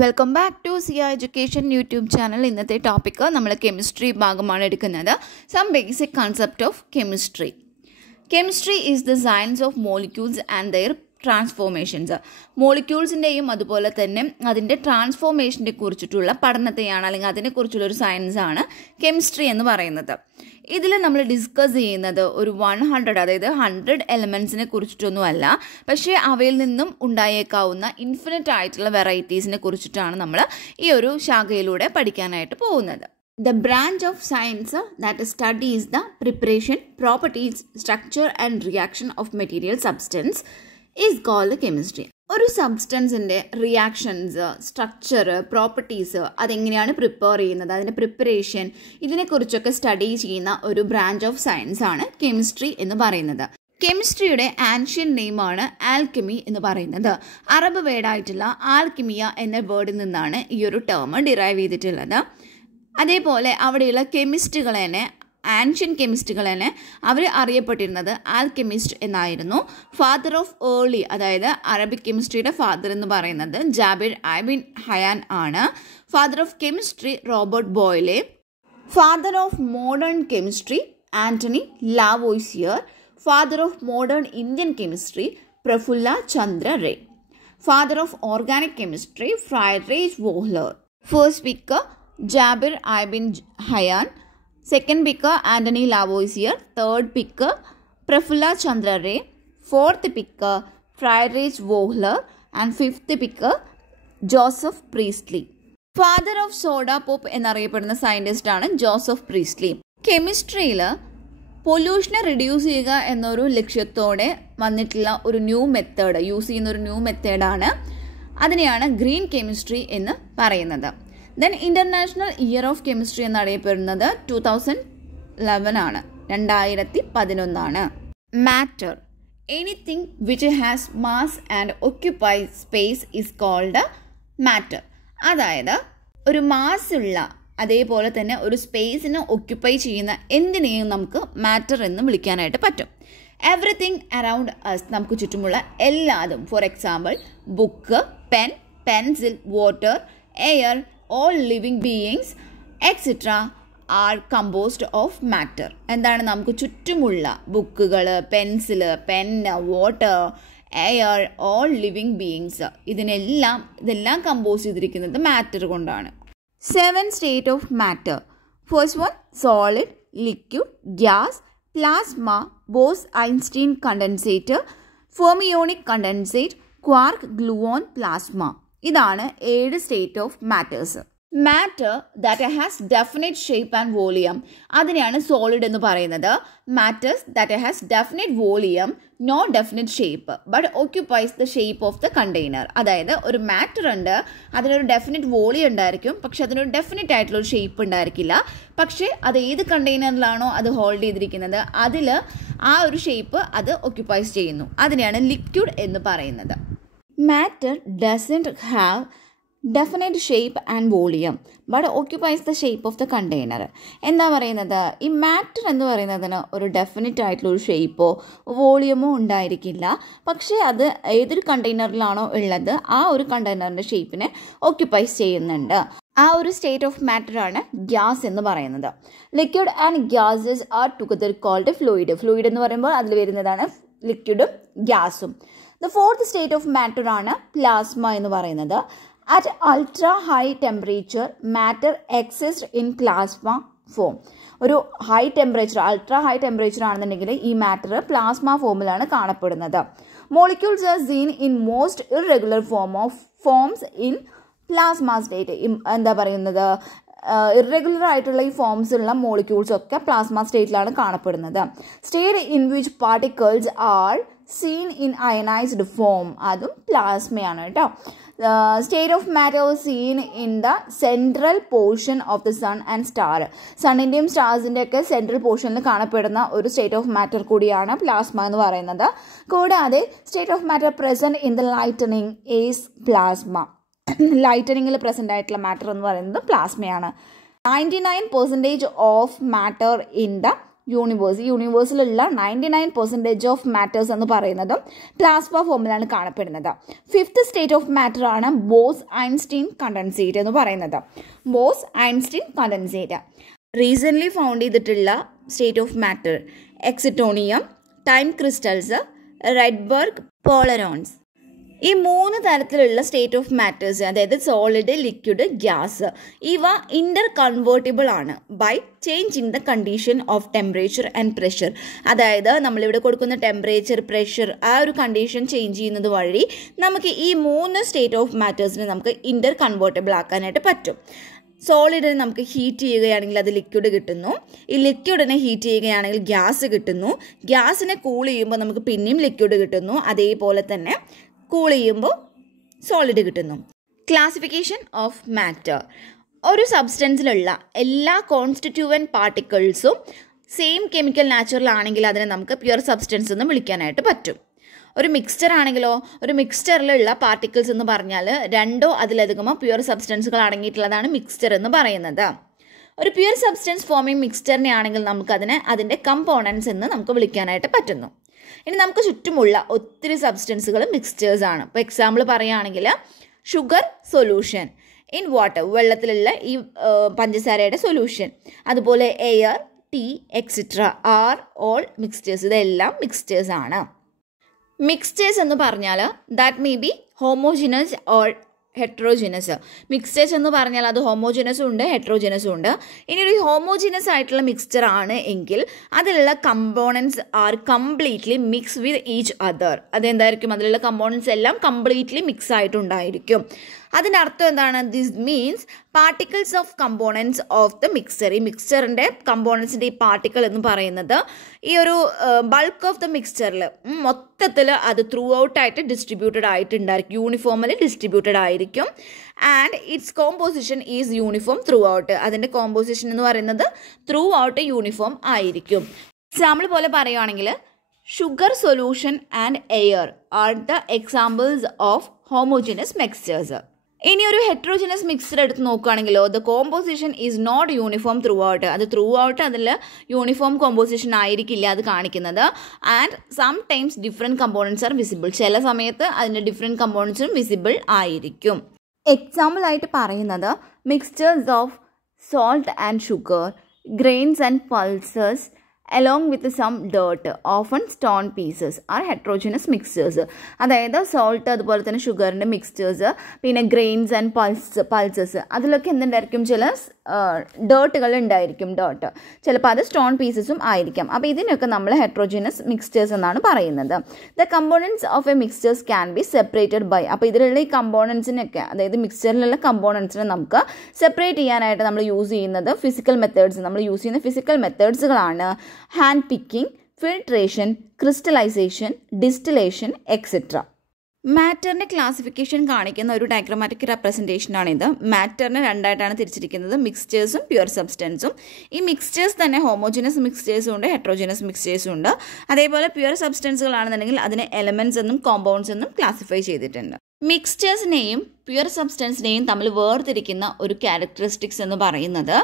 Welcome back to Ziya education YouTube channel. ഇന്നത്തെ topic നമ്മൾ chemistry ഭാഗമാണ് എടുക്കുന്നത്. Some basic concept of chemistry. Chemistry is the science of molecules and their transformations. മോളിക്യൂൾസിൻ്റെയും അതുപോലെ തന്നെ അതിൻ്റെ ട്രാൻസ്ഫോർമേഷനെ കുറിച്ചിട്ടുള്ള പഠനത്തെയാണ് അല്ലെങ്കിൽ അതിനെക്കുറിച്ചുള്ളൊരു സയൻസാണ് കെമിസ്ട്രി എന്ന് പറയുന്നത്. ഇതിൽ നമ്മൾ ഡിസ്കസ് ചെയ്യുന്നത് ഒരു 100 അതായത് 100 എലമെൻസിനെ കുറിച്ചിട്ടൊന്നുമല്ല, പക്ഷേ അവയിൽ നിന്നും ഉണ്ടായേക്കാവുന്ന ഇൻഫിനിറ്റ് ആയിട്ടുള്ള വെറൈറ്റീസിനെ കുറിച്ചിട്ടാണ് നമ്മൾ ഈ ഒരു ശാഖയിലൂടെ പഠിക്കാനായിട്ട് പോകുന്നത്. The branch of science that studies the preparation, properties, structure and reaction of material substance is called chemistry. ഒരു സബ്സ്റ്റൻസിൻ്റെ റിയാക്ഷൻസ്, സ്ട്രക്ചർ, പ്രോപ്പർട്ടീസ്, അതെങ്ങനെയാണ് പ്രിപ്പയർ ചെയ്യുന്നത്, അതിൻ്റെ പ്രിപ്പറേഷൻ, ഇതിനെക്കുറിച്ചൊക്കെ സ്റ്റഡി ചെയ്യുന്ന ഒരു ബ്രാഞ്ച് ഓഫ് സയൻസ് ആണ് കെമിസ്ട്രി എന്ന് പറയുന്നത്. കെമിസ്ട്രിയുടെ ആൻഷ്യൻ നെയിമാണ് ആൽക്കെമി എന്ന് പറയുന്നത്. അറബ് വേർഡായിട്ടുള്ള ആൽക്കിമിയ എന്ന വേർഡിൽ നിന്നാണ് ഈ ഒരു ടേം ഡിറൈവ് ചെയ്തിട്ടുള്ളത്. അതേപോലെ അവിടെയുള്ള കെമിസ്റ്റുകളെ തന്നെ, ആൻഷ്യൻ കെമിസ്റ്റുകളെ തന്നെ അവർ അറിയപ്പെട്ടിരുന്നത് ആൽകെമിസ്റ്റ് എന്നായിരുന്നു. ഫാദർ ഓഫ് ഏർലി, അതായത് അറബിക് കെമിസ്ട്രിയുടെ ഫാദർ എന്ന് പറയുന്നത് ജാബിർ ഐബിൻ ഹയാൻ ആണ്. Father of chemistry Robert Boyle. Father of modern chemistry Antony Lavoisier. Father of modern Indian chemistry Prafulla Chandra Ray. Father of organic chemistry Friedrich Wohler. First speaker Jabir ibn Hayyan. Second picker Anthony Lavoisier. Third picker Prafulla Chandra Ray. Fourth picker Friedrich Wöhler. And fifth picker Joseph Priestley. Father of soda pop എന്നറിയപ്പെടുന്ന scientist ആണ് Joseph പ്രീസ്ലി. കെമിസ്ട്രിയിൽ പൊല്യൂഷനെ reduce ചെയ്യുക എന്നൊരു ലക്ഷ്യത്തോടെ വന്നിട്ടുള്ള ഒരു new method, use ചെയ്യുന്ന ഒരു new മെത്തേഡാണ്, അതിനെയാണ് ഗ്രീൻ കെമിസ്ട്രി എന്ന് പറയുന്നത്. Then international year of chemistry എന്നറിയപ്പെടുന്നത് 2011 ആണ്, 2011. Matter. Anything which has mass and occupy space is called matter. അതായത് ഒരു മാസുള്ള അതേപോലെ തന്നെ ഒരു സ്പേസിനെ ഒക്യുപ്പൈ ചെയ്യുന്ന എന്തിനേയും നമുക്ക് മാറ്റർ എന്ന് വിളിക്കാനായിട്ട് പറ്റും. എവറിത്തിങ് അറൗണ്ട് അസ്, നമുക്ക് ചുറ്റുമുള്ള എല്ലാതും. For example book, pen, pencil, water, air, all living beings etc. are composed of matter. എന്താണ് നമുക്ക് ചുറ്റുമുള്ള ബുക്കുകൾ, pencil, pen, water, air, all living beings, ഇതെല്ലാം കമ്പോസ് ചെയ്തിരിക്കുന്നത് മാറ്റർ കൊണ്ടാണ്. 7 state of matter. First one solid, liquid, gas, plasma, Bose Einstein condensate, fermionic condensate, quark, gluon, plasma. ഇതാണ് 7 state of matters. Matter that has definite shape and volume, അതിനെയാണ് solid എന്ന് പറയുന്നത്. Matters that has definite volume, no definite shape but occupies the shape of the container. അതായത് ഒരു matter ഉണ്ട്, അതിനൊരു definite volume ഉണ്ടായിരിക്കും, പക്ഷെ അതിനൊരു ഡെഫിനിറ്റ് ആയിട്ടുള്ളൊരു ഷേപ്പ് ഉണ്ടായിരിക്കില്ല. പക്ഷേ അത് ഏത് കണ്ടെയ്നറിലാണോ അത് ഹോൾഡ് ചെയ്തിരിക്കുന്നത് അതിൽ ആ ഒരു ഷേപ്പ് അത് ഒക്യുപ്പൈസ് ചെയ്യുന്നു. അതിനെയാണ് ലിക്വിഡ് എന്ന് പറയുന്നത്. Matter doesn't have definite shape and volume but occupies the shape of the container. എന്താ പറയുന്നത്, ഈ മാറ്റർ എന്ന് പറയുന്നതിന് ഒരു ഡെഫിനറ്റ് ആയിട്ടുള്ളൊരു ഷേപ്പോ വോളിയമോ ഉണ്ടായിരിക്കില്ല, പക്ഷേ അത് ഏതൊരു കണ്ടെയ്നറിലാണോ ഉള്ളത് ആ ഒരു കണ്ടെയ്നറിൻ്റെ ഷേപ്പിനെ ഒക്യുപ്പൈസ് ചെയ്യുന്നുണ്ട്. ആ ഒരു സ്റ്റേറ്റ് ഓഫ് മാറ്ററാണ് ഗ്യാസ് എന്ന് പറയുന്നത്. Liquid and gases are together called fluid. Fluid എന്ന് പറയുമ്പോൾ അതിൽ വരുന്നതാണ് ലിക്വിഡും ഗ്യാസും. The fourth state of matter ആണ് പ്ലാസ്മ എന്ന് പറയുന്നത്. At ultra high temperature matter exist in plasma form. ഒരു high temperature, ultra high temperature ആണെന്നുണ്ടെങ്കിൽ ഈ മാറ്റർ പ്ലാസ്മ ഫോമിലാണ് കാണപ്പെടുന്നത്. Molecules are seen in most irregular forms in plasma state. എന്താ പറയുന്നത്, ഇറഗുലർ ആയിട്ടുള്ള ഈ ഫോംസ് ഉള്ള മോളിക്യൂൾസ് ഒക്കെ പ്ലാസ്മ സ്റ്റേറ്റിലാണ് കാണപ്പെടുന്നത്. State in which particles are seen in ionised form, അതും പ്ലാസ്മയാണ് കേട്ടോ. State of matter seen in the central portion of the sun and star. സണ്ണിൻ്റെയും സ്റ്റാർസിൻ്റെ ഒക്കെ സെൻട്രൽ പോർഷനിൽ കാണപ്പെടുന്ന ഒരു സ്റ്റേറ്റ് ഓഫ് മാറ്റർ കൂടിയാണ് പ്ലാസ്മ എന്ന് പറയുന്നത്. കൂടാതെ state of matter present in the lightning is plasma. ലൈറ്റനിങ്ങിൽ പ്രസൻ്റ് ആയിട്ടുള്ള മാറ്റർ എന്ന് പറയുന്നത് പ്ലാസ്മയാണ്. 99% of matter in the universe. ഈ യൂണിവേഴ്സിലുള്ള 99% ഓഫ് മാറ്റേഴ്സ് എന്ന് പറയുന്നതും പ്ലാസ്മ ഫോമിലാണ് കാണപ്പെടുന്നത്. ഫിഫ്ത്ത് സ്റ്റേറ്റ് ഓഫ് മാറ്റർ ആണ് ബോസ്-ഐൻസ്റ്റീൻ കണ്ടൻസേറ്റ് എന്ന് പറയുന്നത്. Bose Einstein condensate. റീസെൻ്റ്ലി ഫൗണ്ട് ചെയ്തിട്ടുള്ള state of matter excitonium, time crystals, Rydberg polarons. ഈ 3 തരത്തിലുള്ള സ്റ്റേറ്റ് ഓഫ് മാറ്റേഴ്സ്, അതായത് സോളിഡ്, ലിക്വിഡ്, ഗ്യാസ്, ഇവ ഇൻ്റർ കൺവേർട്ടിബിൾ ആണ് by changing the condition of temperature and pressure. അതായത് നമ്മളിവിടെ കൊടുക്കുന്ന ടെമ്പറേച്ചർ, പ്രഷർ, ആ ഒരു കണ്ടീഷൻ ചേഞ്ച് ചെയ്യുന്നത് വഴി നമുക്ക് ഈ 3 സ്റ്റേറ്റ് ഓഫ് മാറ്റേഴ്സിനെ നമുക്ക് ഇൻ്റർ കൺവേർട്ടിബിൾ ആക്കാനായിട്ട് പറ്റും. സോളിഡിനെ നമുക്ക് ഹീറ്റ് ചെയ്യുകയാണെങ്കിൽ അത് ലിക്വിഡ് കിട്ടുന്നു. ഈ ലിക്വിഡിനെ ഹീറ്റ് ചെയ്യുകയാണെങ്കിൽ ഗ്യാസ് കിട്ടുന്നു. ഗ്യാസിനെ കൂൾ ചെയ്യുമ്പോൾ നമുക്ക് പിന്നെയും ലിക്വിഡ് കിട്ടുന്നു. അതേപോലെ തന്നെ കൂൾ ചെയ്യുമ്പോൾ സോളിഡ് കിട്ടുന്നു. Classification of matter. ഒരു സബ്സ്റ്റൻസിലുള്ള എല്ലാ കോൺസ്റ്റിറ്റ്യൂവൻറ്റ് പാർട്ടിക്കിൾസും സെയിം കെമിക്കൽ നാച്ചുറൽ ആണെങ്കിൽ അതിനെ നമുക്ക് പ്യുവർ സബ്സ്റ്റൻസ് എന്ന് വിളിക്കാനായിട്ട് പറ്റും. ഒരു മിക്സ്ചർ ആണെങ്കിലോ, ഒരു മിക്സ്ചറിലുള്ള പാർട്ടിക്കിൾസ് എന്ന് പറഞ്ഞാൽ 2ഓ അതിലധികമോ പ്യുവർ സബ്സ്റ്റൻസുകൾ അടങ്ങിയിട്ടുള്ളതാണ് മിക്സ്ചർ എന്ന് പറയുന്നത്. ഒരു പ്യുവർ സബ്സ്റ്റൻസ് ഫോമിങ് മിക്സ്ചറിനെ ആണെങ്കിൽ നമുക്കതിനെ അതിൻ്റെ കമ്പോണൻസ് എന്ന് നമുക്ക് വിളിക്കാനായിട്ട് പറ്റുന്നു. ഇനി നമുക്ക് ചുറ്റുമുള്ള ഒത്തിരി സബ്സ്റ്റൻസുകൾ മിക്സ്ചേഴ്സ് ആണ്. ഇപ്പോൾ എക്സാമ്പിൾ പറയുകയാണെങ്കിൽ ഷുഗർ സൊല്യൂഷൻ ഇൻ വാട്ടർ, വെള്ളത്തിലുള്ള ഈ പഞ്ചസാരയുടെ സൊല്യൂഷൻ. അതുപോലെ air, tea, etcetera are all mixtures. ഇതെല്ലാം മിക്സ്ചേഴ്സ് ആണ്. മിക്സ്ചേഴ്സ് എന്ന് പറഞ്ഞാൽ that may be homogeneous or heterogeneous. Mixtures എന്ന് പറഞ്ഞാൽ അത് ഹോമോജിനസും ഉണ്ട്, ഹെട്രോജിനസും ഉണ്ട്. ഇനി ഒരു ഹോമോജിനസ് ആയിട്ടുള്ള മിക്സ്ചർ ആണ് എങ്കിൽ അതിലുള്ള components are completely mix with each other. അതെന്തായിരിക്കും? അതിലുള്ള കമ്പോണൻസ് എല്ലാം കംപ്ലീറ്റ്ലി മിക്സ് ആയിട്ടുണ്ടായിരിക്കും. അതിൻ്റെ അർത്ഥം എന്താണ്? This means particles of components of the mixture. ഈ മിക്സ്ചറിൻ്റെ കമ്പോണൻസിൻ്റെ ഈ പാർട്ടിക്കിൾ എന്ന് പറയുന്നത് ഈ ഒരു ബൾക്ക് ഓഫ് ദ മിക്സ്ചറിൽ മൊത്തത്തിൽ അത് ത്രൂ ഔട്ടായിട്ട് ഡിസ്ട്രിബ്യൂട്ടഡ് ആയിട്ടുണ്ടായിരിക്കും, യൂണിഫോമലി ഡിസ്ട്രിബ്യൂട്ടഡ് ആയിരിക്കും. And its composition is uniform throughout. അതിൻ്റെ കോമ്പോസിഷൻ എന്ന് പറയുന്നത് ത്രൂ ഔട്ട് യൂണിഫോം ആയിരിക്കും. എക്സാമ്പിൾ പോലെ പറയുകയാണെങ്കിൽ sugar solution and air are the examples of homogeneous mixtures. ഇനി ഒരു ഹെട്രോജിനസ് മിക്സ്ചർ എടുത്ത് നോക്കുകയാണെങ്കിലോ the composition is not uniform throughout. അത് ത്രൂ ഔട്ട് അതിൽ യൂണിഫോം കോമ്പോസിഷൻ ആയിരിക്കില്ല അത് കാണിക്കുന്നത്. And sometimes different components are visible. ചില സമയത്ത് അതിൻ്റെ ഡിഫറെൻറ്റ് കമ്പോണൻസും വിസിബിൾ ആയിരിക്കും. എക്സാമ്പിൾ ആയിട്ട് പറയുന്നത് mixtures of salt and sugar, grains and pulses along with some dirt, often stone pieces are heterogeneous mixtures. അതായത് സോൾട്ട്, അതുപോലെ തന്നെ ഷുഗറിൻ്റെ മിക്സ്ചേഴ്സ്, പിന്നെ ഗ്രെയിൻസ് ആൻഡ് പൾസസ്, അതിലൊക്കെ എന്തുണ്ടായിരിക്കും? ചില ഡേർട്ടുകൾ ഉണ്ടായിരിക്കും. ഡേർട്ട് ചിലപ്പോൾ അത് സ്റ്റോൺ പീസസും ആയിരിക്കാം. അപ്പോൾ ഇതിനൊക്കെ നമ്മൾ ഹെട്രോജിനസ് മിക്സ്ചേഴ്സ് എന്നാണ് പറയുന്നത്. The components of a mixtures can be separated by. അപ്പോൾ ഇതിലുള്ള ഈ കമ്പോണൻസിനൊക്കെ, അതായത് മിക്സ്ചറിലുള്ള കമ്പോണൻസിനെ നമുക്ക് സെപ്പറേറ്റ് ചെയ്യാനായിട്ട് നമ്മൾ യൂസ് ചെയ്യുന്നത് ഫിസിക്കൽ മെത്തേഡ്സ്. നമ്മൾ യൂസ് ചെയ്യുന്ന ഫിസിക്കൽ മെത്തേഡ്സുകളാണ് hand picking, filtration, crystallisation, distillation, etcetera. മാറ്ററിൻ്റെ ക്ലാസിഫിക്കേഷൻ കാണിക്കുന്ന ഒരു ഡയഗ്രമാറ്റിക് റെപ്രസെൻറ്റേഷനാണിത്. മാറ്ററിനെ 2ആയിട്ടാണ് തിരിച്ചിരിക്കുന്നത്, മിക്സ്ചേഴ്സും പ്യുവർ സബ്സ്റ്റൻസും. ഈ മിക്സ്ചേഴ്സ് തന്നെ ഹോമോജിനസ് മിക്സ്ചേഴ്സും ഉണ്ട്, ഹെട്രോജിനസ് മിക്സ്ചേഴ്സും ഉണ്ട്. അതേപോലെ പ്യുവർ സബ്സ്റ്റൻസുകളാണെന്നുണ്ടെങ്കിൽ അതിനെ എലമെൻറ്റ്സ് എന്നും കോമ്പൗണ്ട്സ് എന്നും ക്ലാസിഫൈ ചെയ്തിട്ടുണ്ട്. മിക്സ്ചേഴ്സിനെയും പ്യുവർ സബ്സ്റ്റൻസിനെയും തമ്മിൽ വേർതിരിക്കുന്ന ഒരു ക്യാരക്ടറിസ്റ്റിക്സ് എന്ന് പറയുന്നത്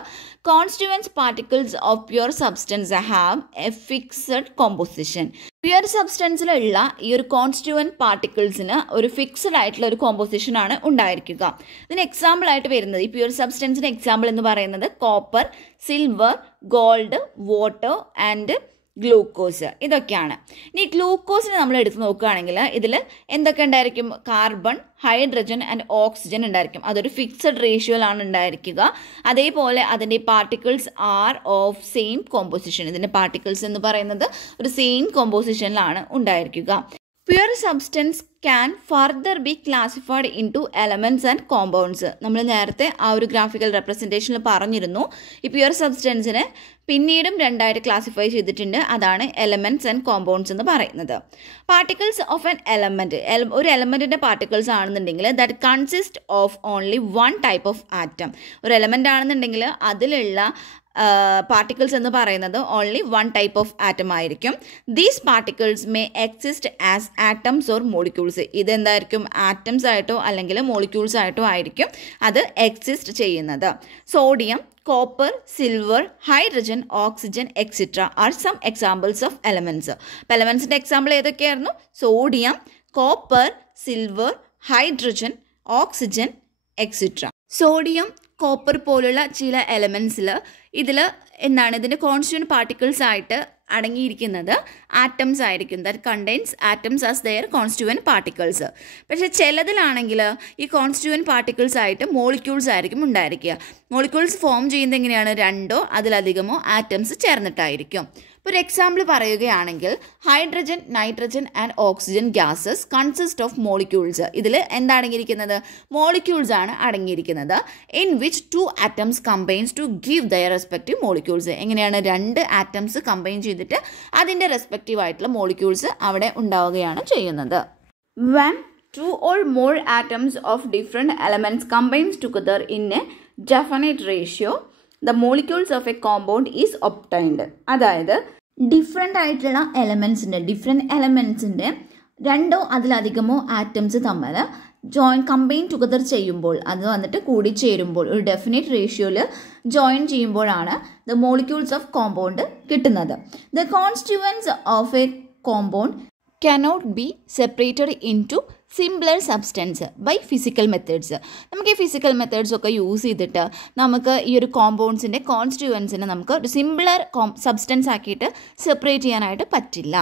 constituents particles of pure substance have a fixed composition. Pure സബ്സ്റ്റൻസിലുള്ള ഈ ഒരു കോൺസ്റ്റിറ്റ്യൂവൻറ്റ് പാർട്ടിക്കിൾസിന് ഒരു ഫിക്സഡ് ആയിട്ടുള്ള ഒരു കോമ്പോസിഷൻ ആണ് ഉണ്ടായിരിക്കുക. ഇതിന് എക്സാമ്പിൾ ആയിട്ട് വരുന്നത്, ഈ പ്യുവർ സബ്സ്റ്റൻസിന് എക്സാമ്പിൾ എന്ന് പറയുന്നത് copper, silver, gold, water and glucose, ഇതൊക്കെയാണ്. ഇനി ഗ്ലൂക്കോസിനെ നമ്മൾ എടുത്ത് നോക്കുകയാണെങ്കിൽ ഇതിൽ എന്തൊക്കെ ഉണ്ടായിരിക്കും? കാർബൺ, ഹൈഡ്രജൻ ആൻഡ് ഓക്സിജൻ ഉണ്ടായിരിക്കും. അതൊരു ഫിക്സഡ് റേഷ്യോയിലാണ് ഉണ്ടായിരിക്കുക. അതേപോലെ അതിൻ്റെ particles R of same composition. ഇതിൻ്റെ പാർട്ടിക്കിൾസ് എന്ന് പറയുന്നത് ഒരു സെയിം കോമ്പോസിഷനിലാണ് ഉണ്ടായിരിക്കുക. Pure substance can further B classified in to elements and compounds. നമ്മൾ നേരത്തെ ആ ഒരു ഗ്രാഫിക്കൽ റെപ്രസെൻറ്റേഷനിൽ പറഞ്ഞിരുന്നു. ഈ പ്യുവർ സബ്സ്റ്റൻസിനെ പിന്നീടും 2ആയിട്ട് ക്ലാസിഫൈ ചെയ്തിട്ടുണ്ട്. അതാണ് എലമെൻറ്റ്സ് ആൻഡ് കോമ്പൗണ്ട്സ് എന്ന് പറയുന്നത്. പാർട്ടിക്കിൾസ് ഓഫ് ആൻ എലമെൻറ്റ്, ഒരു എലമെൻറ്റിൻ്റെ പാർട്ടിക്കിൾസ് ആണെന്നുണ്ടെങ്കിൽ that consist of only one type of atom. ഒരു എലമെൻ്റ് ആണെന്നുണ്ടെങ്കിൽ അതിലുള്ള പാർട്ടിക്കിൾസ് എന്ന് പറയുന്നത് only one type of atom ആയിരിക്കും. These particles may exist as atoms or molecules. ഇതെന്തായിരിക്കും? ആറ്റംസ് ആയിട്ടോ അല്ലെങ്കിൽ മോളിക്യൂൾസ് ആയിട്ടോ ആയിരിക്കും അത് എക്സിസ്റ്റ് ചെയ്യുന്നത്. Sodium, copper, silver, hydrogen, oxygen, etc. are some examples of elements. അപ്പോൾ എലമെൻസിൻ്റെ എക്സാമ്പിൾ ഏതൊക്കെയായിരുന്നു? Sodium, copper, silver, hydrogen, oxygen, etcetera. Sodium, copper പോലുള്ള ചില എലമെൻസിൽ ഇതിൻ്റെ കോൺസ്റ്റിറ്റ്യൂവൻറ്റ് പാർട്ടിക്കിൾസ് ആയിട്ട് അടങ്ങിയിരിക്കുന്നത് ആറ്റംസ് ആയിരിക്കും. That contains atoms as there constituent particles. പക്ഷേ ചിലതിലാണെങ്കിൽ ഈ കോൺസ്റ്റിറ്റ്യൂവൻറ്റ് പാർട്ടിക്കിൾസ് ആയിട്ട് മോളിക്യൂൾസ് ആയിരിക്കും ഉണ്ടായിരിക്കുക. മോളിക്യൂൾസ് ഫോം ചെയ്യുന്നത് എങ്ങനെയാണ്? രണ്ടോ അതിലധികമോ ആറ്റംസ് ചേർന്നിട്ടായിരിക്കും. ഇപ്പോൾ ഒരു എക്സാമ്പിൾ പറയുകയാണെങ്കിൽ hydrogen, nitrogen and oxygen gases consist of molecules. ഇതിൽ എന്താടങ്ങിയിരിക്കുന്നത്? മോളിക്യൂൾസ് ആണ് അടങ്ങിയിരിക്കുന്നത്. In which 2 atoms combines to give their respective molecules. എങ്ങനെയാണ്? 2 ആറ്റംസ് കമ്പൈൻ ചെയ്തിട്ട് അതിൻ്റെ റെസ്പെക്റ്റീവ് ആയിട്ടുള്ള മോളിക്യൂൾസ് അവിടെ ഉണ്ടാവുകയാണ് ചെയ്യുന്നത്. When 2 or more atoms of different elements combines together in a definite ratio, the molecules of a compound is obtained. അതായത് different ആയിട്ടുള്ള എലമെൻസിൻ്റെ രണ്ടോ അതിലധികമോ ആറ്റംസ് തമ്മിൽ കമ്പൈൻ ടുഗദർ ചെയ്യുമ്പോൾ, അത് വന്നിട്ട് കൂടി ചേരുമ്പോൾ, ഒരു ഡെഫിനറ്റ് റേഷ്യോയിൽ ജോയിൻ ചെയ്യുമ്പോഴാണ് ദ മോളിക്യൂൾസ് ഓഫ് കോമ്പൗണ്ട് കിട്ടുന്നത്. The constituents of a compound cannot be separated into simpler substance by physical methods. നമുക്ക് ഈ ഫിസിക്കൽ മെത്തേഡ്സ് ഒക്കെ യൂസ് ചെയ്തിട്ട് നമുക്ക് ഈ ഒരു കോമ്പൗണ്ട്സിൻ്റെ കോൺസ്റ്റിറ്റ്യൂവൻസിനെ നമുക്ക് ഒരു സിംപ്ലർ സബ്സ്റ്റൻസ് ആക്കിയിട്ട് സെപ്പറേറ്റ് ചെയ്യാനായിട്ട് പറ്റില്ല.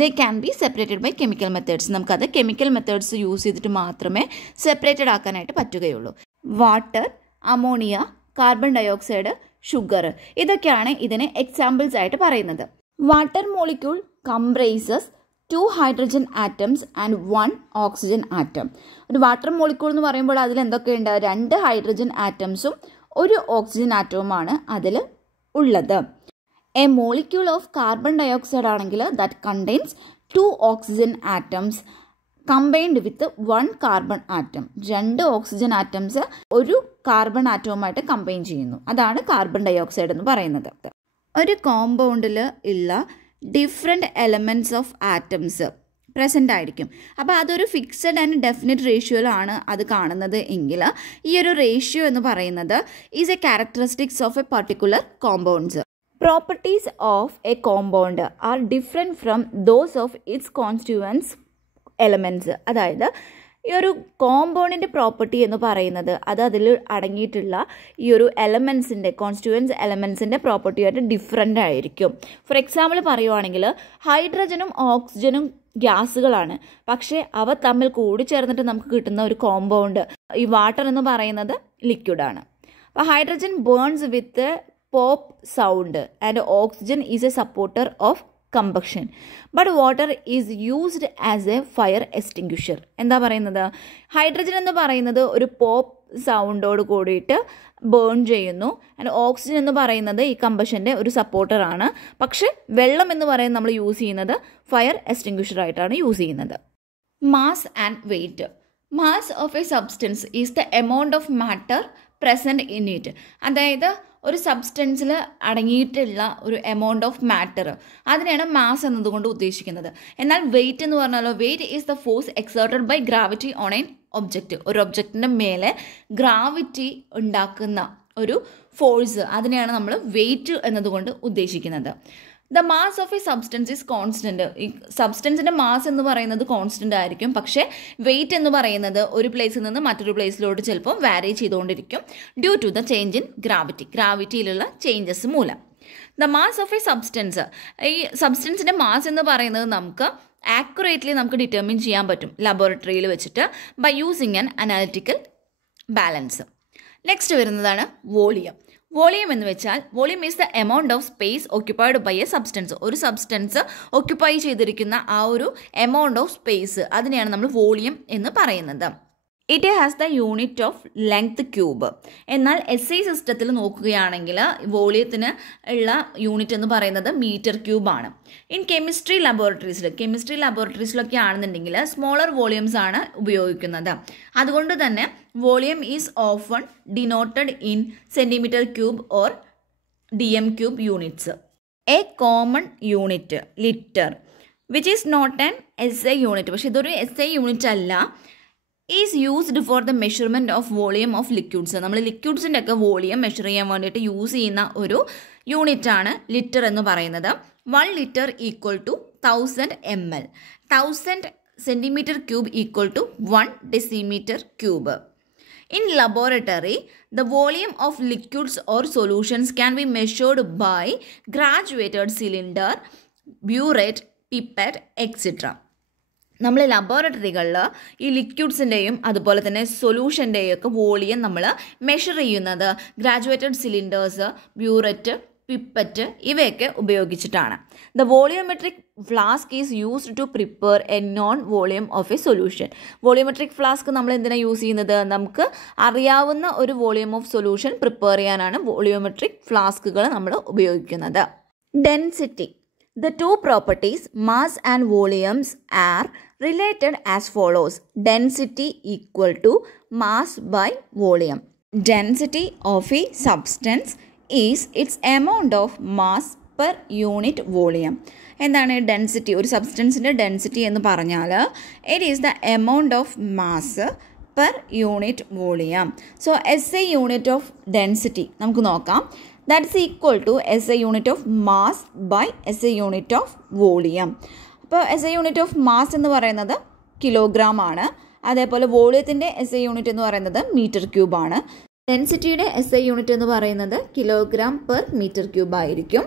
They can be separated by chemical methods. നമുക്കത് കെമിക്കൽ മെത്തേഡ്സ് യൂസ് ചെയ്തിട്ട് മാത്രമേ സെപ്പറേറ്റഡ് ആക്കാനായിട്ട് പറ്റുകയുള്ളൂ. Water, ammonia, carbon dioxide, sugar, ഇതൊക്കെയാണ് ഇതിന് എക്സാമ്പിൾസ് ആയിട്ട് പറയുന്നത്. Water molecule comprises 2 hydrogen atoms and 1 oxygen atom. ഒരു വാട്ടർ മോളിക്യൂൾ എന്ന് പറയുമ്പോൾ അതിൽ എന്തൊക്കെയുണ്ട്? 2 ഹൈഡ്രജൻ ആറ്റംസും 1 ഓക്സിജൻ ആറ്റവുമാണ് അതിൽ ഉള്ളത്. A molecule of carbon dioxide ആണെങ്കിൽ that contains 2 oxygen atoms combined with 1 carbon atom. 2 oxygen atoms 1 carbon ആറ്റവുമായിട്ട് കമ്പൈൻ ചെയ്യുന്നു. അതാണ് കാർബൺ ഡയോക്സൈഡ് എന്ന് പറയുന്നത്. ഒരു കോമ്പൗണ്ടിൽ ഉള്ള different elements of atoms present ആയിരിക്കും. അപ്പോൾ അതൊരു ഫിക്സഡ് ആൻഡ് ഡെഫിനിറ്റ് റേഷ്യോയിലാണ് അത് കാണുന്നത് എങ്കിൽ ഈ ഒരു റേഷ്യോ എന്ന് പറയുന്നത് is A characteristics of A particular compounds. Properties of a compound are different from those of its constituents elements. അതായത് ഈ ഒരു കോമ്പൗണ്ടിൻ്റെ പ്രോപ്പർട്ടി എന്ന് പറയുന്നത് അത് അതിൽ അടങ്ങിയിട്ടുള്ള ഈ ഒരു എലമെൻസിൻ്റെ കോൺസ്റ്റിറ്റ്യൂവൻസ് എലമെൻസിൻ്റെ പ്രോപ്പർട്ടിയായിട്ട് ഡിഫറെൻ്റ് ആയിരിക്കും. ഫോർ എക്സാമ്പിൾ പറയുവാണെങ്കിൽ ഹൈഡ്രജനും ഓക്സിജനും ഗ്യാസുകളാണ്, പക്ഷേ അവ തമ്മിൽ കൂടിച്ചേർന്നിട്ട് നമുക്ക് കിട്ടുന്ന ഒരു കോമ്പൗണ്ട് ഈ വാട്ടർ എന്ന് പറയുന്നത് ലിക്വിഡാണ്. അപ്പോൾ hydrogen burns with pop sound and oxygen is a supporter of combustion but water is used as a fire extinguisher. എന്താ പറയുന്നത്? ഹൈഡ്രജൻ എന്ന് പറയുന്നത് ഒരു പോപ്പ് സൗണ്ടോട് കൂടിയിട്ട് ബേൺ ചെയ്യുന്നു. ആൻഡ് ഓക്സിജൻ എന്ന് പറയുന്നത് ഈ കമ്പഷൻ്റെ ഒരു സപ്പോർട്ടറാണ്. പക്ഷേ വെള്ളം എന്ന് പറയുന്നത് നമ്മൾ യൂസ് ചെയ്യുന്നത് ഫയർ എക്സ്റ്റിങ്ക്വിഷറായിട്ടാണ് യൂസ് ചെയ്യുന്നത്. Mass and weight. Mass of a substance is the amount of matter present in it. അതായത് ഒരു സബ്സ്റ്റൻസിൽ അടങ്ങിയിട്ടുള്ള ഒരു എമൗണ്ട് ഓഫ് മാറ്റർ, അതിനെയാണ് മാസ് എന്നതുകൊണ്ട് ഉദ്ദേശിക്കുന്നത്. എന്നാൽ വെയ്റ്റ് എന്ന് പറഞ്ഞാലോ, weight is the force exerted by gravity on an object. ഒരു ഒബ്ജക്റ്റിൻ്റെ മേലെ ഗ്രാവിറ്റി ഉണ്ടാക്കുന്ന ഒരു ഫോഴ്സ്, അതിനെയാണ് നമ്മൾ വെയ്റ്റ് എന്നതുകൊണ്ട് ഉദ്ദേശിക്കുന്നത്. The mass of a substance is constant. ഈ സബ്സ്റ്റൻസിൻ്റെ മാസ് എന്ന് പറയുന്നത് കോൺസ്റ്റൻ്റ് ആയിരിക്കും, പക്ഷേ വെയ്റ്റ് എന്ന് പറയുന്നത് ഒരു പ്ലേസിൽ നിന്ന് മറ്റൊരു പ്ലേസിലോട്ട് ചിലപ്പോൾ വാരി ചെയ്തുകൊണ്ടിരിക്കും due to the change in ഗ്രാവിറ്റിയിലുള്ള ചേഞ്ചസ് മൂലം. The mass of a substance, ഈ സബ്സ്റ്റൻസിൻ്റെ മാസ് എന്ന് പറയുന്നത് നമുക്ക് ആക്യുറേറ്റ്ലി നമുക്ക് ഡിറ്റർമിൻ ചെയ്യാൻ പറ്റും ലബോറട്ടറിയിൽ വെച്ചിട്ട് by using an analytical balance. Next വരുന്നതാണ് വോളിയം. വോളിയം എന്ന് വെച്ചാൽ volume is the amount of space occupied by a substance. ഒരു സബ്സ്റ്റൻസ് ഓക്യുപ്പൈ ചെയ്തിരിക്കുന്ന ആ ഒരു എമൗണ്ട് ഓഫ് സ്പേസ്, അതിനെയാണ് നമ്മൾ വോളിയം എന്ന് പറയുന്നത്. It has the unit of length cube. എന്നാൽ SI സിസ്റ്റത്തിൽ നോക്കുകയാണെങ്കിൽ വോളിയത്തിന് ഉള്ള യൂണിറ്റ് എന്ന് പറയുന്നത് മീറ്റർ ക്യൂബാണ്. ഇൻ കെമിസ്ട്രി ലബോറട്ടറീസിലൊക്കെ ആണെന്നുണ്ടെങ്കിൽ സ്മോളർ വോളിയംസ് ആണ് ഉപയോഗിക്കുന്നത്. അതുകൊണ്ട് തന്നെ volume is often denoted in centimetre cube or DM cube units. A common unit litre which is not an SI unit. പക്ഷേ ഇതൊരു SI യൂണിറ്റ് അല്ല. Is used for the measurement of volume of liquids. നമ്മൾ ലിക്വിഡ്സിൻ്റെ ഒക്കെ volume measure ചെയ്യാൻ വേണ്ടിയിട്ട് use ചെയ്യുന്ന ഒരു യൂണിറ്റാണ് ലിറ്റർ എന്ന് പറയുന്നത്. 1 litre equal to 1000 ml. 1000 centimeter cube equal to 1 decimeter cube. In laboratory, the volume of liquids or solutions can be measured by graduated cylinder, burette, pipette, etc. നമ്മൾ ലബോറട്ടറികളിൽ ഈ ലിക്വിഡ്സിൻ്റെയും അതുപോലെ തന്നെ സൊല്യൂഷൻ്റെയും ഒക്കെ വോളിയം നമ്മൾ മെഷർ ചെയ്യുന്നത് ഗ്രാജുവേറ്റഡ് സിലിണ്ടേഴ്സ്, ബ്യൂററ്റ്, പിപ്പറ്റ് ഇവയൊക്കെ ഉപയോഗിച്ചിട്ടാണ്. The volumetric flask is used to prepare a known volume of a solution. Volumetric flask നമ്മൾ എന്തിനാണ് യൂസ് ചെയ്യുന്നത്? നമുക്ക് അറിയാവുന്ന ഒരു വോളിയം ഓഫ് സൊല്യൂഷൻ പ്രിപ്പയർ ചെയ്യാനാണ് വോളിയോമെട്രിക് ഫ്ലാസ്കുകൾ നമ്മൾ ഉപയോഗിക്കുന്നത്. Density. The two properties, mass and volumes, are related as follows. Density equal to mass by volume. Density of a substance is its amount of mass per unit volume. എന്താണ് density? ഒരു സബ്സ്റ്റൻസിൻ്റെ density എന്ന് പറഞ്ഞാൽ it is the amount of mass per unit volume. So S I unit of density നമുക്ക് നോക്കാം. That is equal to S I unit of mass by S I unit of volume. അപ്പോൾ S I unit of mass എന്ന് പറയുന്നത് kilogram ആണ്. അതേപോലെ വോളിയത്തിൻ്റെ S I unit എന്ന് പറയുന്നത് metre cube ആണ്. ഡെൻസിറ്റിയുടെ എസ് ഐ യൂണിറ്റ് എന്ന് പറയുന്നത് കിലോഗ്രാം പെർ മീറ്റർ ക്യൂബ് ആയിരിക്കും.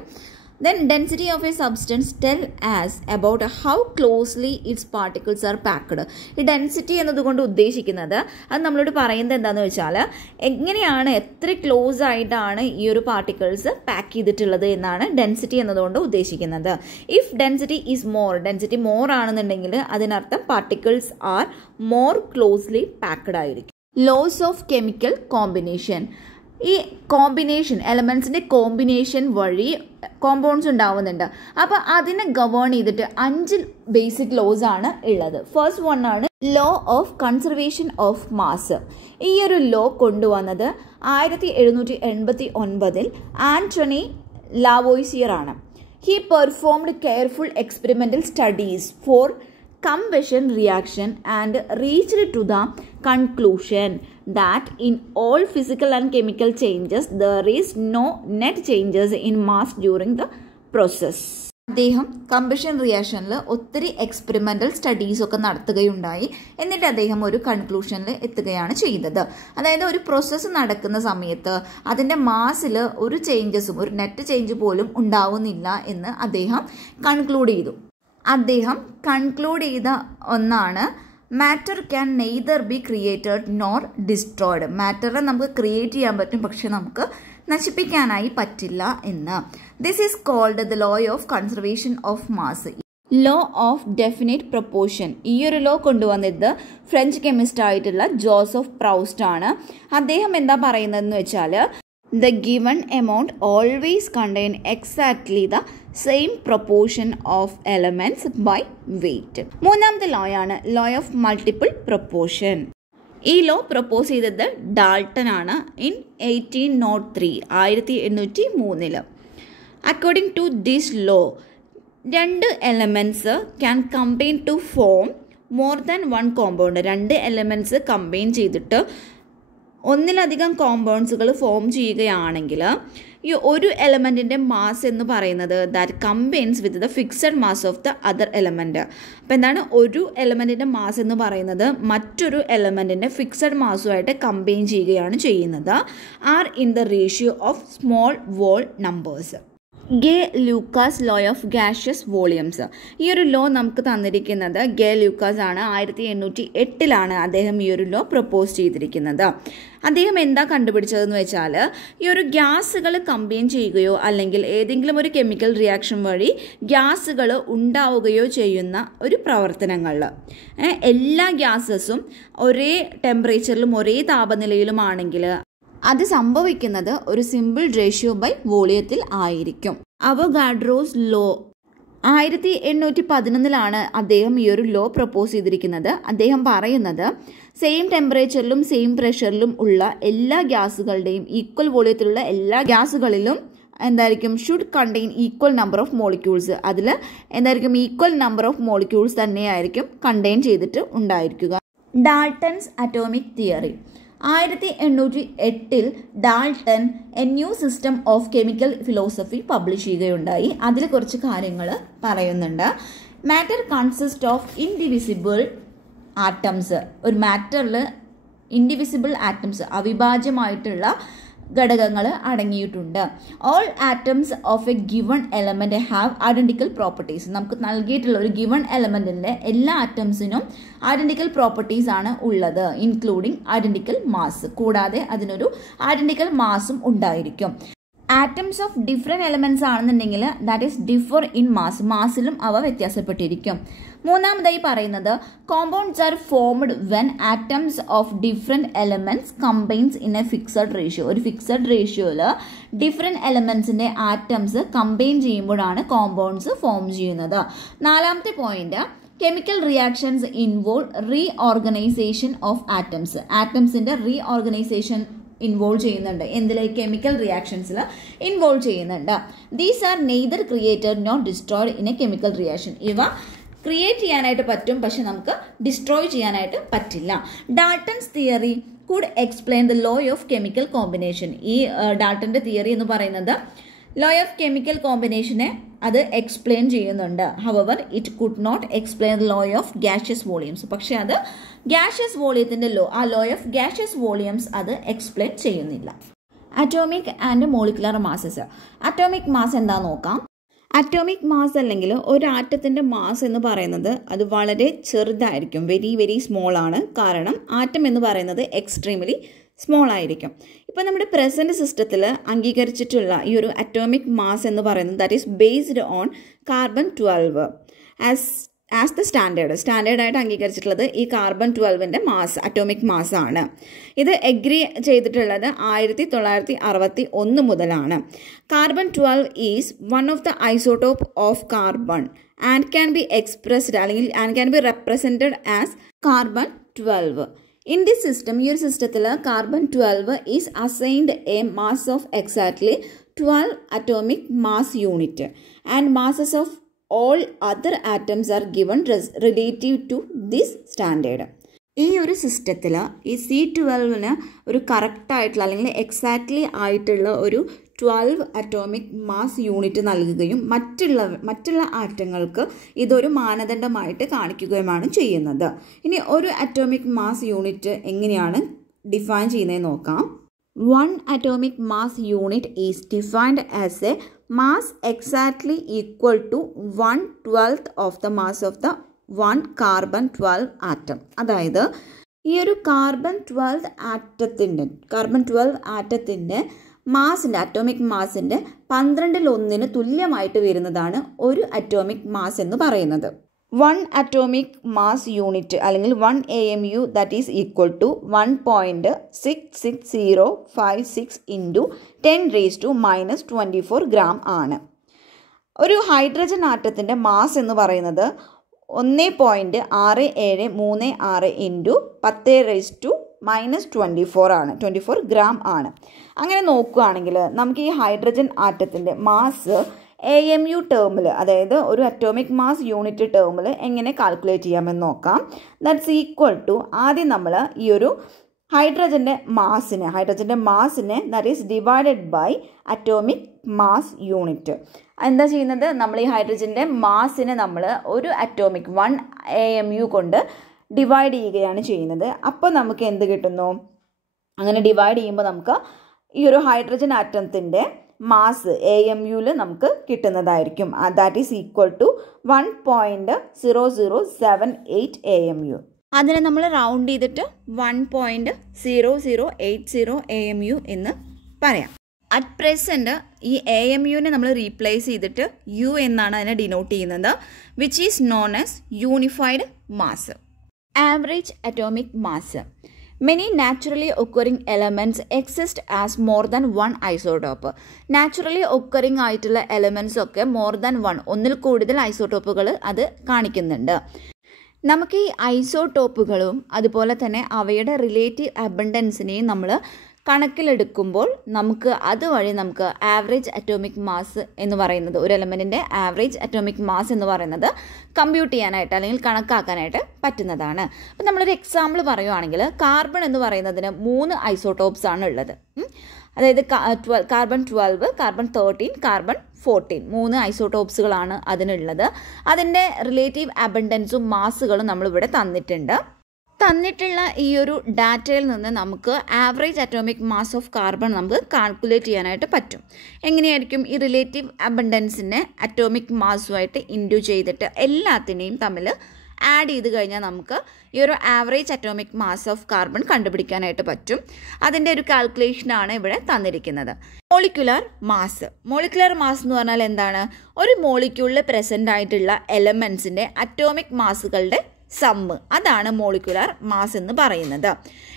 Then density of a substance tell us about how closely its particles are packed. ഈ ഡെൻസിറ്റി എന്നതുകൊണ്ട് ഉദ്ദേശിക്കുന്നത് അത് നമ്മളോട് പറയുന്നത് എന്താണെന്ന് വെച്ചാൽ എങ്ങനെയാണ്, എത്ര ക്ലോസ് ആയിട്ടാണ് ഈ ഒരു പാർട്ടിക്കിൾസ് പാക്ക് ചെയ്തിട്ടുള്ളത് എന്നാണ് ഡെൻസിറ്റി എന്നതുകൊണ്ട് ഉദ്ദേശിക്കുന്നത്. If density is more, density more ആണെന്നുണ്ടെങ്കിൽ അതിനർത്ഥം particles are more closely packed ആയിരിക്കും. Laws of chemical combination. ഈ കോമ്പിനേഷൻ എലമെൻസിൻ്റെ കോമ്പിനേഷൻ വഴി കോമ്പൗണ്ട്സ് ഉണ്ടാവുന്നുണ്ട്. അപ്പോൾ അതിനെ ഗവേൺ ചെയ്തിട്ട് 5 ബേസിക് ലോസ് ആണ് ഉള്ളത്. ഫസ്റ്റ് വൺ ആണ് law of conservation of mass. ഈ ഒരു ലോ കൊണ്ടുവന്നത് 1789 ആന്റണി ലാവോയ്സിയർ ആണ്. He performed careful experimental studies four combustion reaction and reached to the conclusion that in all physical and chemical changes there is no net changes in mass during the process. അദ്ദേഹം combustion റിയാക്ഷനിൽ ഒത്തിരി experimental studies ഒക്കെ നടത്തുകയുണ്ടായി. എന്നിട്ട് അദ്ദേഹം ഒരു കൺക്ലൂഷനിൽ എത്തുകയാണ് ചെയ്തത്. അതായത് ഒരു പ്രോസസ്സ് നടക്കുന്ന സമയത്ത് അതിൻ്റെ മാസിൽ ഒരു ചേഞ്ചസും, ഒരു നെറ്റ് ചേഞ്ച് പോലും ഉണ്ടാവുന്നില്ല എന്ന് അദ്ദേഹം കൺക്ലൂഡ് ചെയ്തു. അദ്ദേഹം കൺക്ലൂഡ് ചെയ്ത ഒന്നാണ് matter can neither be created nor destroyed. മാറ്ററെ നമുക്ക് ക്രിയേറ്റ് ചെയ്യാൻ പറ്റും, പക്ഷെ നമുക്ക് നശിപ്പിക്കാനായി പറ്റില്ല എന്ന്. This is called the law of conservation of mass. Law of definite proportion. ഈ ഒരു ലോ കൊണ്ടുവന്നത് ഫ്രഞ്ച് കെമിസ്റ്റ് ആയിട്ടുള്ള ജോസഫ് പ്രൗസ്റ്റ് ആണ്. അദ്ദേഹം എന്താ പറയുന്നതെന്ന് വെച്ചാൽ the given amount always contain exactly the same proportion of elements by weight. മൂന്നാമത്തെ ലോ ആണ് ലോ ഓഫ് മൾട്ടിപ്പിൾ പ്രൊപ്പോർഷൻ. ഈ ലോ പ്രൊപ്പോസ് ചെയ്തത് ഡാൾട്ടൺ ആണ് in 1803, 1803. According to this law 2 elements can combine to form more than 1 compound. 2 elements combine ചെയ്തിട്ട് ഒന്നിലധികം കോമ്പൗണ്ട്സുകൾ form ചെയ്യുകയാണെങ്കിൽ ഈ ഒരു എലമെൻറ്റിൻ്റെ മാസ് എന്ന് പറയുന്നത് that combines with the fixed mass of the other element. അപ്പോൾ എന്താണ്, ഒരു എലമെൻറ്റിൻ്റെ മാസ് എന്ന് പറയുന്നത് മറ്റൊരു എലമെൻറ്റിൻ്റെ ഫിക്സഡ് മാസുമായിട്ട് കമ്പൈൻ ചെയ്യുകയാണ് ചെയ്യുന്നത്. Are in the ratio of small whole numbers. Gay ലൂക്കാസ് ലോ ഓഫ് ഗാഷ്യസ് വോളിയംസ്. ഈ ഒരു ലോ നമുക്ക് തന്നിരിക്കുന്നത് ഗേ ലൂക്കാസ് ആണ്. 1808 അദ്ദേഹം ഈ ഒരു ലോ പ്രപ്പോസ് ചെയ്തിരിക്കുന്നത്. അദ്ദേഹം എന്താ കണ്ടുപിടിച്ചതെന്ന് വെച്ചാൽ ഈ ഒരു ഗ്യാസുകൾ കമ്പൈൻ ചെയ്യുകയോ അല്ലെങ്കിൽ ഏതെങ്കിലും ഒരു കെമിക്കൽ റിയാക്ഷൻ വഴി ഗ്യാസുകൾ ഉണ്ടാവുകയോ ചെയ്യുന്ന ഒരു പ്രവർത്തനങ്ങളിൽ എല്ലാ ഗ്യാസസും ഒരേ ടെമ്പറേച്ചറിലും ഒരേ താപനിലയിലുമാണെങ്കിൽ അത് സംഭവിക്കുന്നത് ഒരു സിമ്പിൾ റേഷ്യോ ബൈ വോളിയത്തിൽ ആയിരിക്കും. അവഗാഡ്രോസ് ലോ 1811 അദ്ദേഹം ഈ ഒരു ലോ പ്രപ്പോസ് ചെയ്തിരിക്കുന്നത്. അദ്ദേഹം പറയുന്നത് സെയിം ടെമ്പറേച്ചറിലും സെയിം പ്രഷറിലും ഉള്ള എല്ലാ ഗ്യാസുകളുടെയും ഈക്വൽ വോളിയത്തിലുള്ള എല്ലാ ഗ്യാസുകളിലും എന്തായിരിക്കും should contain equal number of molecules. അതിൽ എന്തായിരിക്കും ഈക്വൽ നമ്പർ ഓഫ് മോളിക്യൂൾസ് തന്നെയായിരിക്കും കണ്ടെയ്ൻ ചെയ്തിട്ട് ഉണ്ടായിരിക്കുക. Dalton's atomic theory. 1808 Dalton A new system of chemical philosophy publish ചെയ്യുകയുണ്ടായി. അതിൽ കുറച്ച് കാര്യങ്ങൾ പറയുന്നുണ്ട്. Matter consist of indivisible atoms. ഒരു മാറ്ററിൽ ഇൻഡിവിസിബിൾ ആറ്റംസ്, അവിഭാജ്യമായിട്ടുള്ള ഘടകങ്ങൾ അടങ്ങിയിട്ടുണ്ട്. All atoms of A given element have identical properties. നമുക്ക് നൽകിയിട്ടുള്ള ഒരു ഗിവൺ എലമെൻറ്റിൻ്റെ എല്ലാ ആറ്റംസിനും ഐഡൻറ്റിക്കൽ പ്രോപ്പർട്ടീസ് ആണ് ഉള്ളത്, ഇൻക്ലൂഡിങ് ഐഡൻറ്റിക്കൽ മാസ്. കൂടാതെ അതിനൊരു ഐഡൻറ്റിക്കൽ മാസും ഉണ്ടായിരിക്കും. ആറ്റംസ് ഓഫ് ഡിഫറെൻറ്റ് എലമെൻറ്റ്സ് ആണെന്നുണ്ടെങ്കിൽ that is differ in mass, മാസിലും അവ വ്യത്യാസപ്പെട്ടിരിക്കും. മൂന്നാമതായി പറയുന്നത് compounds are formed when atoms of different elements combines in a fixed ratio. ഒരു ഫിക്സഡ് റേഷ്യോയിൽ ഡിഫറെൻറ്റ് എലമെൻറ്റ്സിൻ്റെ ആറ്റംസ് കമ്പൈൻ ചെയ്യുമ്പോഴാണ് കോമ്പൗണ്ട്സ് ഫോം ചെയ്യുന്നത്. നാലാമത്തെ point, chemical reactions involve reorganisation of atoms. ആറ്റംസിൻ്റെ റീഓർഗനൈസേഷൻ ഇൻവോൾവ് ചെയ്യുന്നുണ്ട്. എന്തിലേക്ക്? കെമിക്കൽ റിയാക്ഷൻസിൽ ഇൻവോൾവ് ചെയ്യുന്നുണ്ട്. These are neither created not destroyed in a chemical reaction. ഇവ ക്രിയേറ്റ് ചെയ്യാനായിട്ട് പറ്റും, പക്ഷെ നമുക്ക് ഡിസ്ട്രോയ് ചെയ്യാനായിട്ട് പറ്റില്ല. Dalton's theory could explain the law of chemical combination. ഈ ഡാൾട്ടൻ്റെ തിയറി എന്ന് പറയുന്നത് ലോ ഓഫ് കെമിക്കൽ കോമ്പിനേഷനെ അത് എക്സ്പ്ലെയിൻ ചെയ്യുന്നുണ്ട്. However it could not explain the law of gaseous volumes. പക്ഷെ അത് ഗ്യാഷ്യസ് വോളിയത്തിൻ്റെ ലോ, ആ ലോ ഓഫ് ഗ്യാഷ്യസ് വോളിയംസ് അത് എക്സ്പ്ലെയിൻ ചെയ്യുന്നില്ല. Atomic and molecular masses. Atomic mass എന്താ നോക്കാം. അറ്റോമിക് മാസ് അല്ലെങ്കിൽ ഒരു ആറ്റത്തിൻ്റെ മാസ് എന്ന് പറയുന്നത് അത് വളരെ ചെറുതായിരിക്കും, വെരി വെരി സ്മോൾ ആണ്. കാരണം ആറ്റം എന്ന് പറയുന്നത് എക്സ്ട്രീംലി സ്മോൾ ആയിരിക്കും. ഇപ്പോൾ നമ്മുടെ പ്രസൻറ്റ് സിസ്റ്റത്തിൽ അംഗീകരിച്ചിട്ടുള്ള ഈ ഒരു അറ്റോമിക് മാസ് എന്ന് പറയുന്നത് that is based on carbon twelve as the സ്റ്റാൻഡേർഡായിട്ട് അംഗീകരിച്ചിട്ടുള്ളത് ഈ കാർബൺ-12ൻ്റെ മാസ്, അറ്റോമിക് മാസ് ആണ്. ഇത് എഗ്രി ചെയ്തിട്ടുള്ളത് 1961 മുതലാണ്. Carbon twelve is one of the isotope of carbon and can be expressed അല്ലെങ്കിൽ and can be represented as carbon twelve. In this system, ഈ ഒരു സിസ്റ്റത്തിൽ carbon twelve is assigned a mass of exactly 12 atomic mass unit and masses of all other atoms are given relative to this standard. ഈ ഒരു സിസ്റ്റത്തിൽ ഈ C12ന് ഒരു കറക്റ്റായിട്ടുള്ള അല്ലെങ്കിൽ എക്സാക്ട്ലി ആയിട്ടുള്ള ഒരു 12 അറ്റോമിക് മാസ് യൂണിറ്റ് നൽകുകയും മറ്റുള്ള ആറ്റങ്ങൾക്ക് ഇതൊരു മാനദണ്ഡമായിട്ട് കാണിക്കുകയുമാണ് ചെയ്യുന്നത്. ഇനി ഒരു അറ്റോമിക് മാസ് യൂണിറ്റ് എങ്ങനെയാണ് ഡിഫൈൻ ചെയ്യുന്നത് നോക്കാം. One atomic mass unit is defined as a mass exactly equal to 1/12 of the mass of the one carbon-12 atom. അതായത് ഈ ഒരു കാർബൺ-12 ആറ്റത്തിൻ്റെ മാസിൻ്റെ അറ്റോമിക് മാസിൻ്റെ 12 തുല്യമായിട്ട് വരുന്നതാണ് ഒരു അറ്റോമിക് മാസ് എന്ന് പറയുന്നത്. 1 atomic mass unit അല്ലെങ്കിൽ 1 AMU that is equal to 1.66056 into 10⁻⁻24 gram ആണ്. ഒരു ഹൈഡ്രജൻ ആറ്റത്തിൻ്റെ മാസ് എന്ന് പറയുന്നത് 1.6736 ഇൻറ്റു 10⁻⁻24 ആണ്, 24 ഗ്രാം ആണ്. അങ്ങനെ നോക്കുകയാണെങ്കിൽ നമുക്ക് ഈ ഹൈഡ്രജൻ ആറ്റത്തിൻ്റെ മാസ് AMU ടേമിൽ, അതായത് ഒരു അറ്റോമിക് മാസ് യൂണിറ്റ് ടേമിൽ എങ്ങനെ കാൽക്കുലേറ്റ് ചെയ്യാമെന്ന് നോക്കാം. ദാറ്റ്സ് ഈക്വൽ ടു, ആദ്യം നമ്മൾ ഈ ഒരു ഹൈഡ്രജൻ്റെ മാസിനെ that is divided by atomic mass unit. എന്താ ചെയ്യുന്നത്? നമ്മൾ ഈ ഹൈഡ്രജൻ്റെ മാസിനെ നമ്മൾ ഒരു അറ്റോമിക് 1 AMU കൊണ്ട് ഡിവൈഡ് ചെയ്യുകയാണ് ചെയ്യുന്നത്. അപ്പോൾ നമുക്ക് എന്ത് കിട്ടുന്നു? അങ്ങനെ ഡിവൈഡ് ചെയ്യുമ്പോൾ നമുക്ക് ഈ ഒരു ഹൈഡ്രജൻ ആറ്റത്തിൻ്റെ മാസ് AMUയിൽ നമുക്ക് കിട്ടുന്നതായിരിക്കും. That is equal to 1.0078 AMU. അതിനെ നമ്മൾ റൗണ്ട് ചെയ്തിട്ട് 1.0080 AMU എന്ന് പറയാം. അറ്റ് പ്രസൻറ്റ് ഈ AMUവിനെ നമ്മൾ റീപ്ലേസ് ചെയ്തിട്ട് U എന്നാണ് അതിനെ ഡിനോട്ട് ചെയ്യുന്നത്, which is known as unified mass. Average atomic mass. Many naturally occurring elements exist as more than one isotope. Naturally occurring ആയിട്ടുള്ള എലമെൻറ്റ്സ് ഒക്കെ മോർ ദാൻ ഒന്നിൽ കൂടുതൽ ഐസോട്ടോപ്പുകൾ അത് കാണിക്കുന്നുണ്ട്. നമുക്ക് ഈ ഐസോട്ടോപ്പുകളും അതുപോലെ തന്നെ അവയുടെ റിലേറ്റീവ് അബണ്ടൻസിനെയും നമ്മൾ കണക്കിലെടുക്കുമ്പോൾ നമുക്ക് അതുവഴി നമുക്ക് ആവറേജ് അറ്റോമിക് മാസ് എന്ന് പറയുന്നത് ഒരു എലമെൻറ്റിൻ്റെ ആവറേജ് അറ്റോമിക് മാസ് എന്ന് പറയുന്നത് കമ്പ്യൂട്ട് ചെയ്യാനായിട്ട് അല്ലെങ്കിൽ കണക്കാക്കാനായിട്ട് പറ്റുന്നതാണ്. അപ്പം നമ്മളൊരു എക്സാമ്പിൾ പറയുവാണെങ്കിൽ കാർബൺ എന്ന് പറയുന്നതിന് 3 ഐസോട്ടോപ്സ് ആണ് ഉള്ളത്. അതായത് കാർബൺ 12, കാർബൺ 13, കാർബൺ 14 3 ഐസോട്ടോപ്സുകളാണ് അതിനുള്ളത്. അതിൻ്റെ റിലേറ്റീവ് അബണ്ടൻസും മാസുകളും നമ്മളിവിടെ തന്നിട്ടുണ്ട്. തന്നിട്ടുള്ള ഈ ഒരു ഡാറ്റയിൽ നിന്ന് നമുക്ക് average atomic mass of carbon നമുക്ക് കാൽക്കുലേറ്റ് ചെയ്യാനായിട്ട് പറ്റും. എങ്ങനെയായിരിക്കും? ഈ റിലേറ്റീവ് അബണ്ടൻസിനെ അറ്റോമിക് മാസുമായിട്ട് ഇൻഡ്യൂ ചെയ്തിട്ട് എല്ലാത്തിനെയും തമ്മിൽ ആഡ് ചെയ്ത് കഴിഞ്ഞാൽ നമുക്ക് ഈ ഒരു average atomic mass of carbon കണ്ടുപിടിക്കാനായിട്ട് പറ്റും. അതിൻ്റെ ഒരു കാൽക്കുലേഷനാണ് ഇവിടെ തന്നിരിക്കുന്നത്. Molecular mass. മോളിക്കുലർ മാസ് എന്ന് പറഞ്ഞാൽ എന്താണ്? ഒരു മോളിക്യൂളിൽ പ്രസൻ്റ് ആയിട്ടുള്ള എലമെൻസിൻ്റെ അറ്റോമിക് മാസുകളുടെ സമ്മ്, അതാണ് മോളിക്കുലർ മാസ് എന്ന് പറയുന്നത്.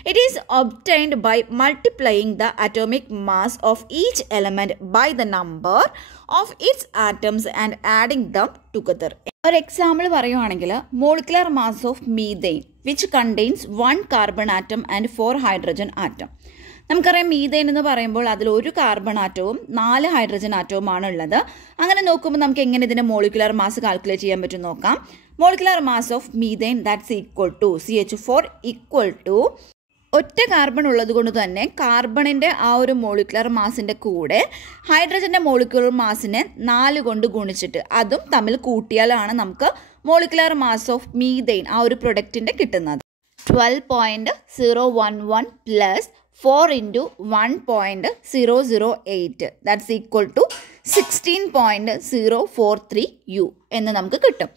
It is obtained by multiplying the atomic mass of each element by the number of its atoms and adding them together. ഒരു എക്സാമ്പിൾ പറയുവാണെങ്കിൽ molecular mass of methane which contains 1 carbon atom and 4 hydrogen atom. നമുക്കറിയാം methane എന്ന് പറയുമ്പോൾ അതിൽ 1 carbon ആറ്റവും 4 hydrogen ആറ്റവുമാണ് ഉള്ളത്. അങ്ങനെ നോക്കുമ്പോൾ നമുക്ക് എങ്ങനെ ഇതിൻ്റെ മോളിക്കുലർ മാസ് കാൽക്കുലേറ്റ് ചെയ്യാൻ പറ്റും നോക്കാം. Molecular mass of methane that's equal to CH4 equal to ഒറ്റ കാർബൺ ഉള്ളത് കൊണ്ട് തന്നെ കാർബണിൻ്റെ ആ ഒരു മോളിക്കുലർ മാസിൻ്റെ കൂടെ ഹൈഡ്രജൻ്റെ മോളിക്കുലർ മാസിനെ 4 കൊണ്ട് ഗുണിച്ചിട്ട് അതും തമ്മിൽ കൂട്ടിയാലാണ് നമുക്ക് മോളിക്കുലർ മാസ് ഓഫ് മീതെയിൻ ആ ഒരു പ്രൊഡക്റ്റിൻ്റെ കിട്ടുന്നത്. 12.011 plus 4 into 1.008 that's equal to 16.043 U എന്ന് നമുക്ക് കിട്ടും.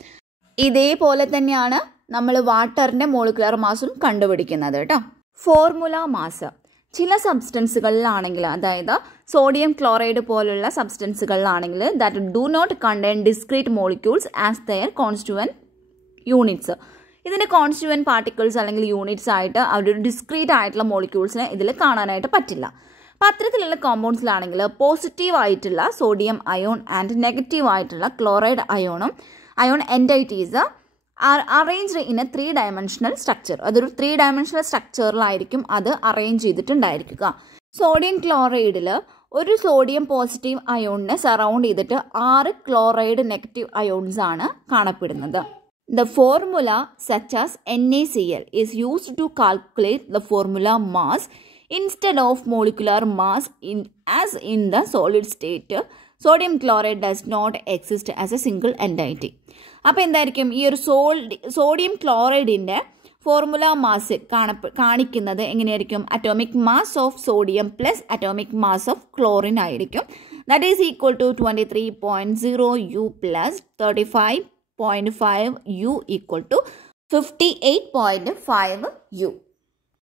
ഇതേപോലെ തന്നെയാണ് നമ്മൾ വാട്ടറിൻ്റെ മോളിക്കുലർ മാസും കണ്ടുപിടിക്കുന്നത് കേട്ടോ. Formula mass. ചില സബ്സ്റ്റൻസുകളിലാണെങ്കിൽ, അതായത് സോഡിയം ക്ലോറൈഡ് പോലുള്ള സബ്സ്റ്റൻസുകളിലാണെങ്കിൽ that do not contain discrete molecules as their constituent units. ഇതിൻ്റെ കോൺസ്റ്റുവൻറ്റ് പാർട്ടിക്കിൾസ് അല്ലെങ്കിൽ യൂണിറ്റ്സ് ആയിട്ട് അവരുടെ ഡിസ്ക്രീറ്റ് ആയിട്ടുള്ള മോളിക്യൂൾസിനെ ഇതിൽ കാണാനായിട്ട് പറ്റില്ല. അപ്പോൾ അത്തരത്തിലുള്ള കോമ്പൗണ്ട്സിലാണെങ്കിൽ പോസിറ്റീവ് ആയിട്ടുള്ള സോഡിയം അയോൺ ആൻഡ് നെഗറ്റീവ് ആയിട്ടുള്ള chloride ion entities R arranged in A 3-dimensional structure. അതൊരു 3-dimensional സ്ട്രക്ചറിലായിരിക്കും അത് അറേഞ്ച് ചെയ്തിട്ടുണ്ടായിരിക്കുക. സോഡിയം ക്ലോറൈഡിൽ ഒരു സോഡിയം പോസിറ്റീവ് അയോണിനെ സറൗണ്ട് ചെയ്തിട്ട് 6 ക്ലോറൈഡ് നെഗറ്റീവ് അയോൺസ് ആണ് കാണപ്പെടുന്നത്. The formula such as NaCl is used to calculate the formula mass instead of molecular mass as in the solid state. Sodium chloride does not exist as a single entity. അപ്പോൾ എന്തായിരിക്കും ഈ ഒരു sodium ക്ലോറൈഡിൻ്റെ formula mass കാണിക്കുന്നത് എങ്ങനെയായിരിക്കും? Atomic mass of sodium plus atomic mass of chlorine ആയിരിക്കും. That is equal to 23.0 U plus 35.5 U equal to 58.5 U.